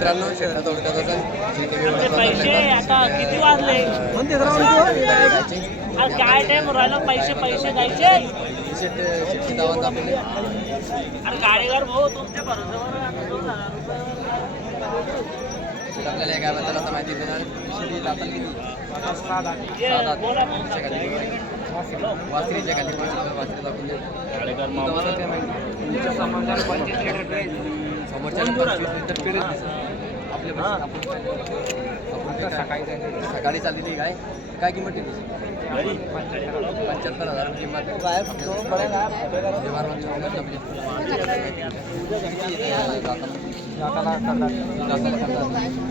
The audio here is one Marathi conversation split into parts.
मित्रांनो शेतात ओळखत असेल पैसे आता किती वाजले? अरे काय टाइम राहिला? पैसे पैसे द्यायचे? अरे गाडीवर भाऊ तुमच्या भरोश्यावर आता दोन हजार रुपये. शेट आपल्याला या गावात आता माहिती देणार दाखल किती. वासरीच्या खाली पण वासरी दाखवून समोरच्या सकाळी सकाळी चाललेली काय काय किंमत आहे तिची पंच्याहत्तर हजार किंमत?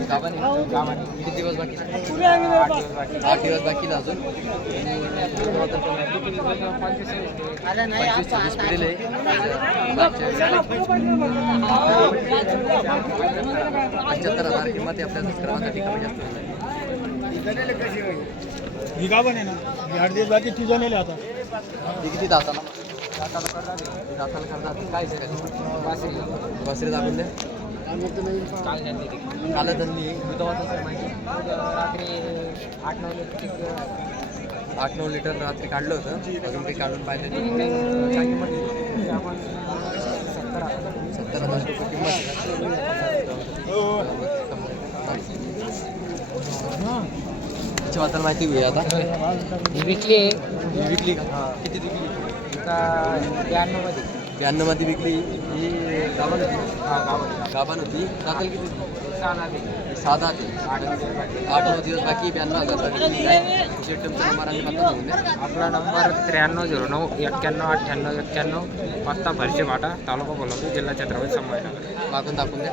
किती दिवस बाकी आठ दिवस बाकी ना अजून पंचवीस पंच्याहत्तर हजार किंमत आहे आपल्या सबस्क्रायबांसाठी कमी जास्त ही का पण आहे ना? ही आठ दिवस बाकी तुझं नेले आता. हे किती दाताला? दाताला करतात काय आहे वासरी. दाखवून द्या. काल दुधावात असेल माहिती. आठ नऊ लिटर रात्री काढलं होतं. अजून काही काढून पाहिलं नाही. काय किंमत आहे? सत्तर हजार. रुपये किंमत त्याच्याबद्दल माहिती घेऊया आता. विकली ही विकली का? किती विकली ब्याण्णवमध्ये ब्याण्णवमध्ये. विकली. ही गाभण होती. गाभण. होती. दाखल किती सात आठ आठ नऊ दिवस बाकी ब्याण्णव हजार शेट तुमचा नंबर आणि पत्ता सांगून द्या. आपला नंबर त्र्याण्णव झिरो नऊ एक्क्याण्णव अठ्ठ्याण्णव एक्क्याण्णव. पत्ता भरशे फाटा तालुका कोल्हापूर जिल्हा छत्रपती संभाजीनगर. मागून दाखवून द्या.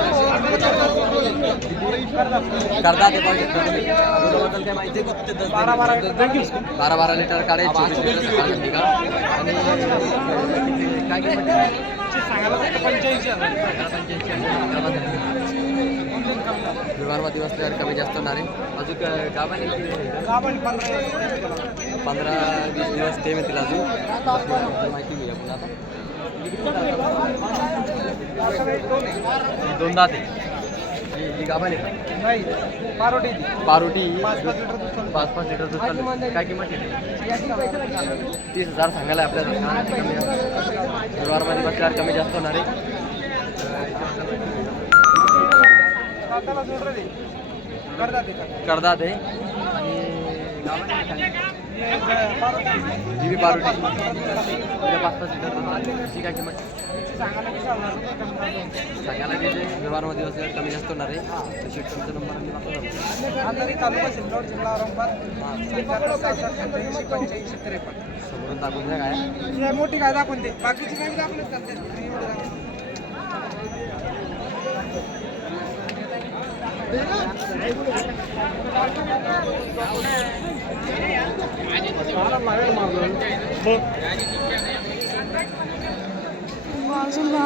करता ते काय माहिती? बारा बारा बारा लिटर काढे चोवीस लिटर आणि काय? विमानमध्ये बसल्यावर कमी जास्त होणार आहे. अजून गावाने पंधरा वीस दिवस स्टे मिळतील अजून. माहिती घेऊया आपण आता. दोन दात आहे ही- गाभण आहे पारोटी पारोटी. पाच पाच लिटर दूध काय किंमत आहे? तीस हजार सांगायला आपल्याला कमी व्यवहारमध्ये बसल्यावर कमी जास्त होणार आहे. करतात आहे आणि ही बी पारोटी उद्या पाच पाच लिटर. त्याची काय किंमत सांगायला गेले व्यवहारमध्ये बसल्यावर कमी जास्त होणार आहे तशी तुमचा नंबर आपला समोरून दाखवून द्या काय. मोठी काय दाखवून दे. बाकीची काय मग बाजूला